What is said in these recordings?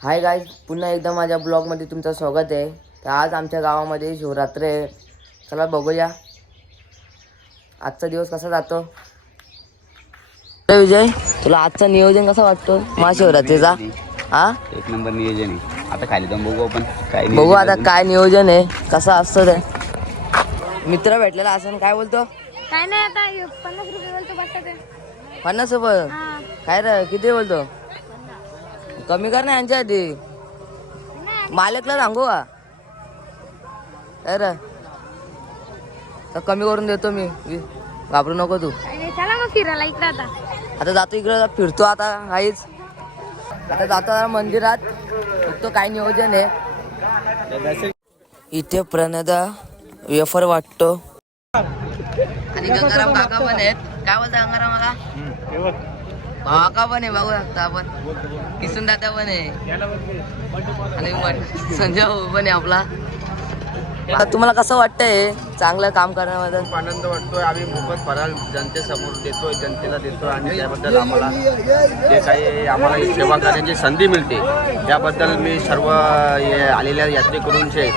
Hi guys, पुन्हा एकदा माझ्या ब्लॉगमध्ये तुमचं स्वागत आहे. तर आज आमच्या गावामध्ये शिवरात्री आहे. चला बघूया आजचा दिवस कसा जातो. विजय, तुला आजचं नियोजन कसं वाटतं महाशिवरात्रीचा? हा, एक नंबर नियोजन आहे. आता खाली जाऊन बघू आपण काय बघू आता काय नियोजन आहे, कसं असतं ते. मित्र भेटलेला असं काय बोलतो? काय नाही, आता 50 रुपये बोलतो बसतात. 50 रुपये? काय रे, किती बोलतो? कमी कर ना यांच्या आधी. मालकला सांगू का? अरे तर कमी करून देतो मी, घाबरू नको तू. चला मग फिरायला इकडे. आता जातो इकडे, फिरतो आता काहीच. आता जातो मंदिरात, बघतो काय नियोजन आहे. इथे प्रणदा वेफर वाटतो आणि गंगाराम काका पण आहेत. काय बोलता गंगाराम? मला काका पण आहे, बघू शकता आपण. किसून दादा पण आहे आणि संजय भाऊ पण आहे आपला. आता तुम्हाला कसं वाटतंय चांगलं काम करण्यामध्ये? खूप आनंद वाटतोय. आम्ही मोफत फराळ जनतेसमोर देतोय, जनतेला देतोय आणि त्याबद्दल आम्हाला जे काही आम्हाला सेवा करण्याची संधी मिळते त्याबद्दल मी सर्व आलेल्या यात्रेकरूंचे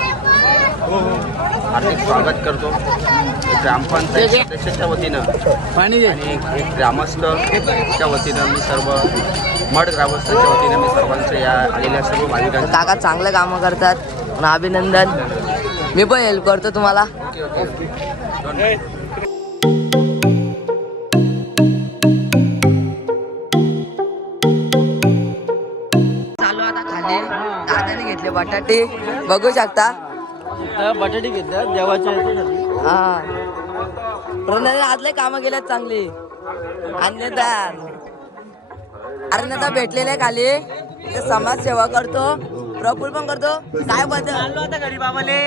हार्दिक स्वागत करतो. ग्रामपंचायत सदस्याच्या वतीनं आणि एक ग्रामस्थच्या वतीनं मी सर्व मठ ग्रामस्थांच्या वतीनं मी सर्वांचं या आलेल्या सर्व भाविकांचं. काका चांगलं कामं करतात आणि अभिनंदन. मी पण हेल्प करतो तुम्हाला. चालू आता खाली दादाने घेतले बटाटे, बघू शकता. बटाटे घेतल्या देवाच्या. हा, प्रणयने आजले कामं केल्यात चांगली. अन्यथा भेटलेले खाली ते समाज सेवा करतो, प्रफुल पण करतो. काय बद्दल आता घरी बाबाले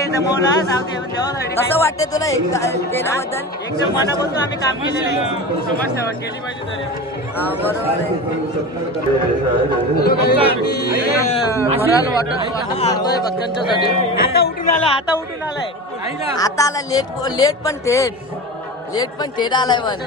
कसं वाटते तुला केल्याबद्दल? एकदम मनापासून आम्ही काम केलेलं आहे. समाजसेवा केली पाहिजे तरी. हा, बरोबर आहे. आता उठून आलाय. आता आला लेट पण थेट आलाय पण.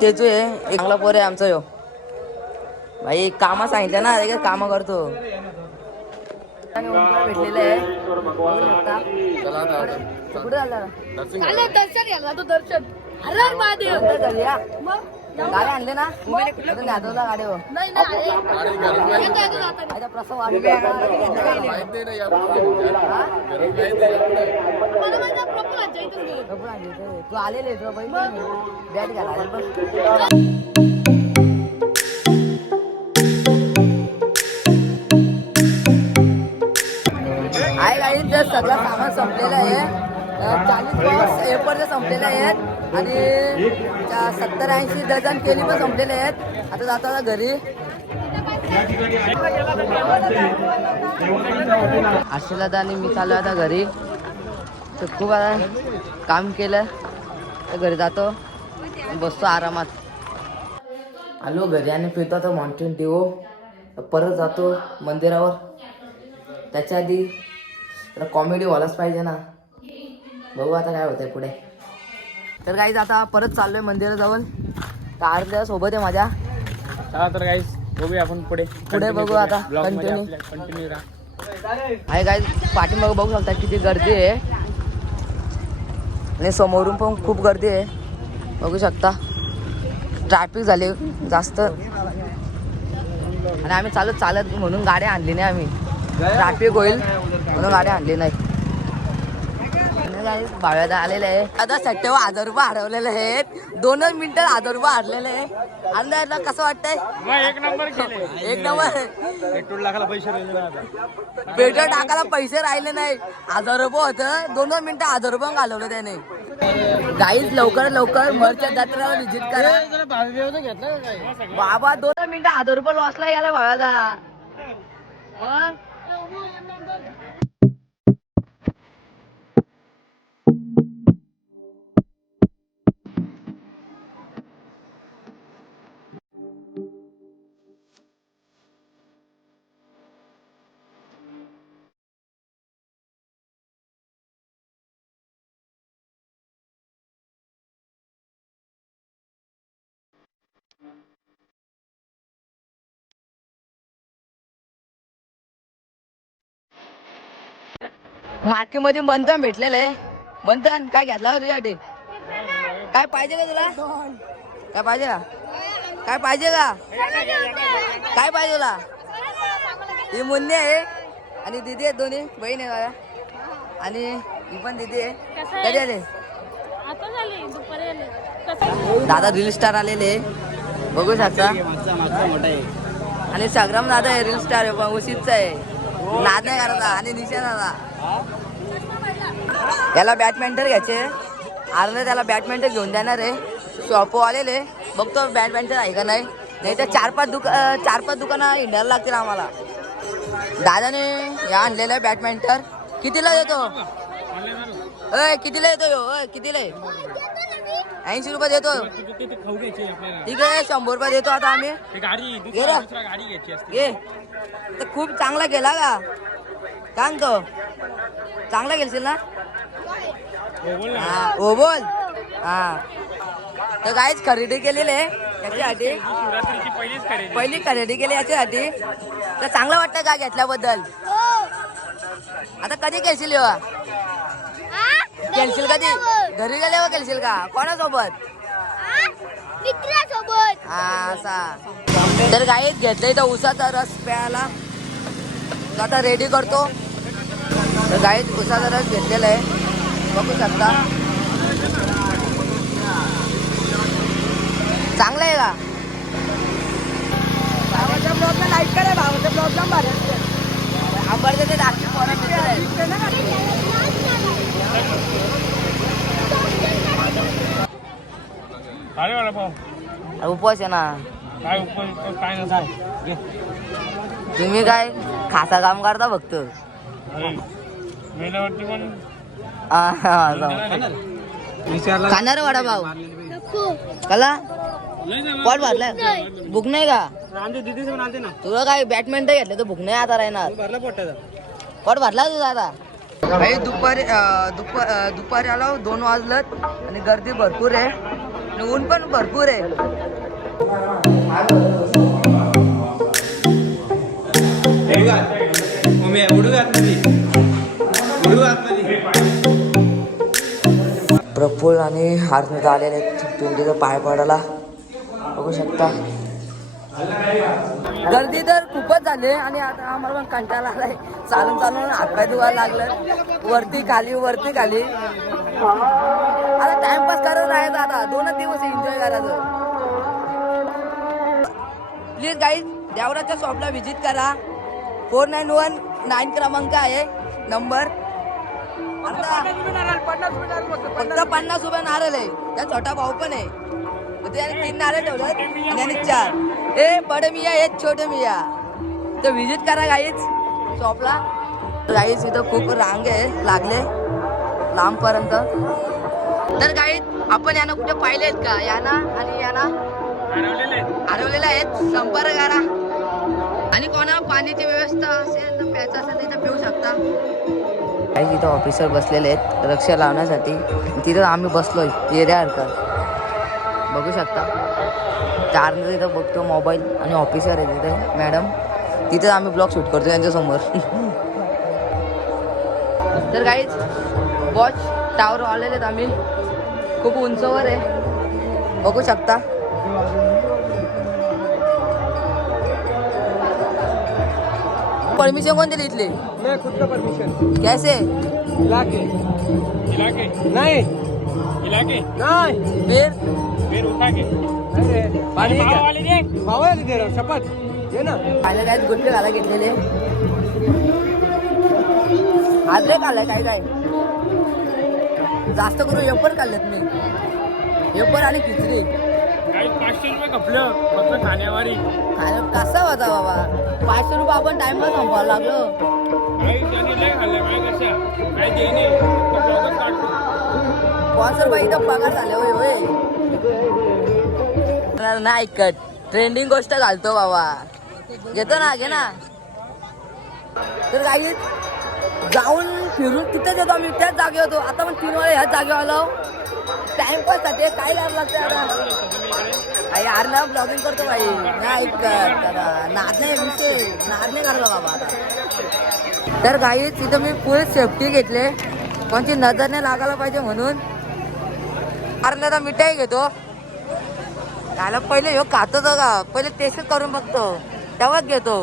तेच आहे एक चांगला पोर आहे आमचा. यो भाई कामं सांगितलं ना, एक कामं करतो. भेटलेलं आहे, कुठे झाला? दर्शन. अरे महादेव. गाडी आणले ना यादवला गाडीवर. प्रसव तू आलेले बॅट घाला. आहे सगळं सामान संपलेलं आहे. 40 बॉक्स एपरचे संपलेले आहेत आणि 70-80 डझन केली पण संपलेले आहेत. आता जातो घरी. आशीर्वाद आणि मी चालू आता घरी. तर खूप आता काम केलं तर घरी जातो, बसतो आरामात. आलो घरी आणि फिरतो आता माउंटेन ड्यू. परत जातो मंदिरावर. त्याच्या आधी तर कॉमेडी व्हायलाच पाहिजे ना. बघू आता काय होतंय पुढे. तर गाईज आता परत चाललोय मंदिराजवळ. तर आरल्या सोबत आहे माझ्या. तर गाईस बघूया आपण पुढे बघू आता. कंटिन्यू आहे गाईज. पाठीमागं बघू शकता किती गर्दी आहे आणि समोरून पण खूप गर्दी आहे, बघू शकता. ट्रॅफिक झाले जास्त आणि आम्ही चालत म्हणून गाडी आणली नाही. आम्ही ट्रॅफिक होईल म्हणून गाडी आणली नाही. भाव्यादा आलेले आहे. आता 1000 रुपये हरवलेले आहेत. 2 मिनिटं 1000 रुपये हरलेले आहे. अंदाजला कसं वाटतंय? एक नंबर एक नंबर. पेट्रोल टाकायला पैसे राहिले पेट्रोल टाकायला पैसे राहिले नाही. 1000 रुपये होतं. 2 मिनिटं 1000 रुपये घालवलं त्याने. गाईज लवकर मरच्या जत्रेला व्हिजिट करा. बाबा 2 मिनिटं 1000 रुपये लॉसला गेला भाव्यादा. मार्केटमध्ये बंधन भेटलेलं आहे. बंधन काय घेतला तुझ्यासाठी? काय पाहिजे का तुला? काय पाहिजे का? काय पाहिजे का? काय पाहिजे तुला? ही मुन्नी आहे आणि दीदी आहे, दोन्ही बहीण आहे माझ्या. आणि ही पण दीदी आहे. कधी आले? दादा रील स्टार आलेले बघू शकता. आणि संग्राम दादा आहे रील स्टार आहे, पण उशीचा आहे, नाद नाही करता. आणि निशान दादा, याला बॅडमिंटन घ्यायचे. आरने त्याला बॅडमिंटन घेऊन देणार आहे. शॉपो आलेले, बघतो बॅडमिंटन आहे का नाही. नाही तर चार पाच दुकानं हिंडायला लागतील आम्हाला. दादाने या आणलेलं आहे बॅडमिंटन. कितीला देतो? अय कितीला येतो यो? कितीला आहे? 80 रुपये देतो. ठीक आहे, 100 रुपये देतो आता आम्ही. ये तर खूप चांगला गेला का? सांगतो चांगला गेलशील ना? हा हो बोल. हा तर काहीच खरेदी केलेली आहे याच्यासाठी, पहिली खरेदी केली याच्यासाठी. तर चांगलं वाटतं का घेतल्याबद्दल? आता कधी खेळशील? खेळशील कधी? घरी गेल्यावर खेळशील का? कोणासोबत? मित्रासोबत. हा असा. तर गाईत घेतलंय तर उसाचा रस प्यायला. तो आता रेडी करतो. तर गाईत उसाचा रस घेतलेला आहे, बघू शकता. चांगलं आहे का? भावाच्या ब्लॉगला लाईक करा. भावाच्या ब्लॉगला आंबरचे ते धाकटे पोरं मित्र आहेत. उपवास आहे ना. तुम्ही काय खासा काम करता फक्त? खाणार वडापाव कला पोट भरलाय? भूक नाही का तुला? काय बॅडमिंटन घेतलं तर भूक नाही आता राहणार. पोट भरला तुझा आता? भाई दुपारी आलो, 2 वाजलं आणि गर्दी भरपूर आहे आणि ऊन पण भरपूर आहे. प्रफुल्ल आणि हार्दिक आलेले पिंडीचा पाय पडायला, बघू शकता. गर्दी तर खूपच झाली आणि आता आम्हाला पण कंटाळा आलाय. चालून हातपाय दुखायला लागलं. वरती खाली आता टाइमपास करत राहायचं. आता 2 दिवस एन्जॉय करायचं. प्लीज गाईज देवराच्या शॉपला व्हिजिट करा. 4919 क्रमांक आहे नंबर. फक्त 50 रुपये नारळ आहे. त्या छोटा भाऊ पण आहे, त्याने 3 नारळ ठेवलं आणि 4. ए बडे मिया, एक छोटे मिया. तर व्हिजिट करा गाईज शॉपला. गाईज इथं खूप रांग आहे लागले लांबपर्यंत. तर गाईज आपण यांना कुठे पाहिलेत का? यांना आणि यांना हरवलेले आहेत. संपर्क करा. आणि कोणाला पाण्याची व्यवस्था असेल तर प्यायचं असेल तर इथं पिऊ शकता. काही तिथं ऑफिसर बसलेले आहेत रक्षा लावण्यासाठी. तिथं आम्ही बसलोय एरियासारखं, बघू शकता. 4 तिथं बघतो मोबाईल आणि ऑफिसर आहे तिथे मॅडम. तिथं आम्ही ब्लॉग शूट करतो त्यांच्यासमोर. तर काहीच वॉच टावर आलेले आहेत आम्ही, खूप उंचवर आहे, बघू शकता. परमिशन कोण दिली इथली? मैं खुद का परमिशन कैसे? इलाके नहीं फिर उठा के पानी वाली दे रहा हूँ शपथ ये ना. खायला काय गुटके घाला घेतलेले. आदरे खाल्लाय काय जास्त करून एपर खाल्लेत मी. एपर आणि खिचडी. 500 रुपये खपलं फक्त खाण्यावारी. कसा होता बाबा? 500 रुपये आपण टाइमला संपवायला लागलो. स्पॉन्सर बाई इथं पगार झाले होय होय. नाही ऐकत, ट्रेंडिंग गोष्ट घालतो बाबा. घेतो ना, घे ना. तर काही जाऊन फिरून तिथेच येतो आम्ही, त्याच जागे होतो. आता पण 3 वेळा ह्याच जागेवर आलो. टाइमपास साठी काय करावं लागतं आता? यार ना ब्लॉगिंग करतो भाई. नाही ऐकत नाद नाही विषय, नाद नाही करला बाबा आता. तर गाईच इथं मी फुल सेफ्टी घेतले, कोणची नजर नाही लागायला पाहिजे म्हणून. अरे आता मिठाई घेतो त्याला पहिले ह्यो खातो का, पहिले टेस्ट करून बघतो तेव्हाच घेतो.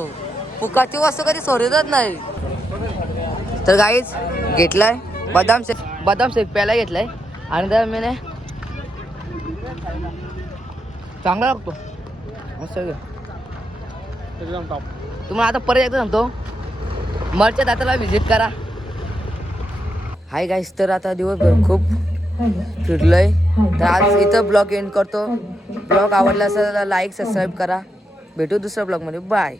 फुकाची वस्तू कधी सोडतच नाही. तर गाईच घेतलाय बदाम शेक प्यायला घेतलाय आणि त्या मी चांगला लागतो मस्त. तुम्हाला आता परत एकदा सांगतो, मरच्या दाताला व्हिजिट करा. हाय गाईस, तर आता दिवसभर खूप फिरलोय, तर आज इथं ब्लॉग एंड करतो. ब्लॉग आवडला असेल तर लाईक सबस्क्राईब करा. भेटू दुसऱ्या ब्लॉगमध्ये. बाय.